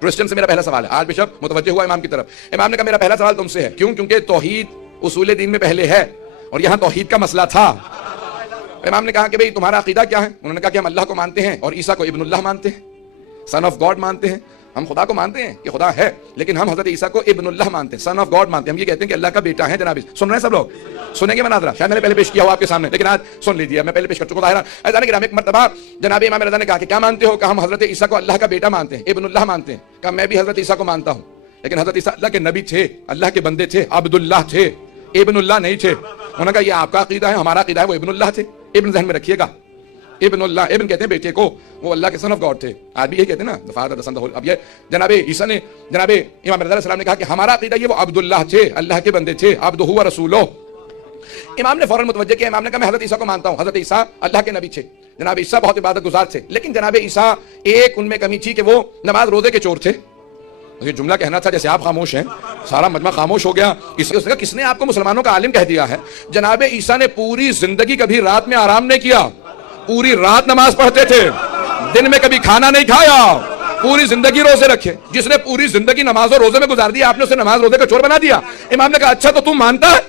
Christian से मेरा पहला सवाल है। आज बिशप मुतवज्जे हुआ इमाम की तरफ। इमाम ने कहा मेरा पहला सवाल तुमसे है, क्यों? क्योंकि तौहीद उसूल दीन में पहले है और यहाँ तौहीद का मसला था। इमाम ने कहा कि भाई तुम्हारा अकीदा क्या है? उन्होंने कहा कि हम अल्लाह को मानते हैं और ईसा को इब्नुल्लाह मानते हैं, सन ऑफ गॉड मानते हैं। हम खुदा को मानते हैं कि खुदा है, लेकिन हम हजरत ईसा को इब्नुल्लाह मानते हैं, सन ऑफ गॉड मानते हैं। हम ये कहते हैं कि अल्लाह का बेटा है। जनाब सुन रहे हैं सब लोग? सुनेंगे मनाजरा? शायद मैंने पहले पेश किया हुआ आपके सामने, लेकिन आज सुन लीजिए। मैं पहले पेश कर चुका हूं। ऐसा नहीं कि एक मरतबा जनाब इमाम रज़ा ने कहा कि क्या मानते हो? कहा हम हजरत ईसा को अल्लाह का बेटा मानते हैं, इब्नुल्लाह मानते हैं। कहा मैं भी हजरत ईसा को मानता हूं, लेकिन हजरत ईसा अल्लाह के नबी थे, अल्लाह के बंदे थे, अब्दुल्लाह थे, इब्नुल्लाह नहीं थे। उन्होंने कहा ये आपका अकीदा है, हमारा अकीदा है वो इब्नुल्लाह थे। इब्न ज़हन में रखिएगा, इब्नुल्लाह, इब्न कहते हैं बेटे को, वो अल्लाह के सन ऑफ गॉड थे। आज भी यही कहते हैं ना, the father the son the whole. अब ये जनाब ईसा ने, जनाब इमाम रज़ा अलैहि सलाम ने कहा कि हमारा अकीदा ये वो अब्दुल्लाह थे, अल्लाह के बंदे थे, अब्दुहु व रसूलुहु। इमाम ने फौरन मुतवज्जे किया। इमाम ने कहा मैं हजरत ईसा को मानता हूं, हजरत ईसा अल्लाह के नबी थे, जनाब ईसा बहुत इबादत गुजार थे, लेकिन जनाब ईसा एक उनमें कमी थी कि वो नमाज रोजे के चोर थे। ये जुमला कहना था जैसे आप खामोश हैं, सारा मजमा खामोश हो गया। उसने कहा किसने आपको मुसलमानों का आलिम कह दिया है? जनाब ईसा ने पूरी जिंदगी कभी रात में आराम नहीं किया, पूरी रात नमाज पढ़ते थे, दिन में कभी खाना नहीं खाया, पूरी जिंदगी रोजे रखे। जिसने पूरी जिंदगी नमाज और रोजे में गुजार दी, आपने उसे नमाज रोजे का चोर बना दिया। इमाम ने कहा अच्छा तो तुम मानता है?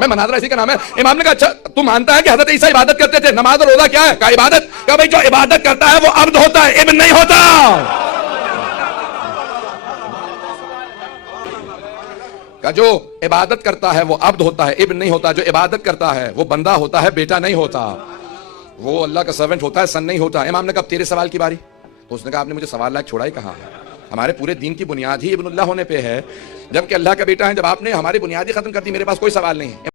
मैं मनाजरा इसी का नाम है। इमाम ने कहा अच्छा तू मानता है कि हजरत ईसा इबादत करते थे? नमाज और रोजा क्या है? कहा इबादत। कहा भाई जो इबादत करता है वो अब्द होता है, इब्न नहीं होता। कहा जो इबादत करता है वो अब्द होता है, इब्न नहीं होता। जो इबादत करता है वो बंदा होता है, बेटा नहीं होता। वो अल्लाह का सर्वेंट होता है, सन नहीं होता। इमाम ने कहा तेरे सवाल की बारी। तो उसने कहा आपने मुझे सवाल लायक छोड़ा ही कहा है? हमारे पूरे दीन की बुनियाद ही इब्नुल्लाह होने पे है, जबकि अल्लाह का बेटा है। जब आपने हमारी बुनियाद ही खत्म कर दी, मेरे पास कोई सवाल नहीं है।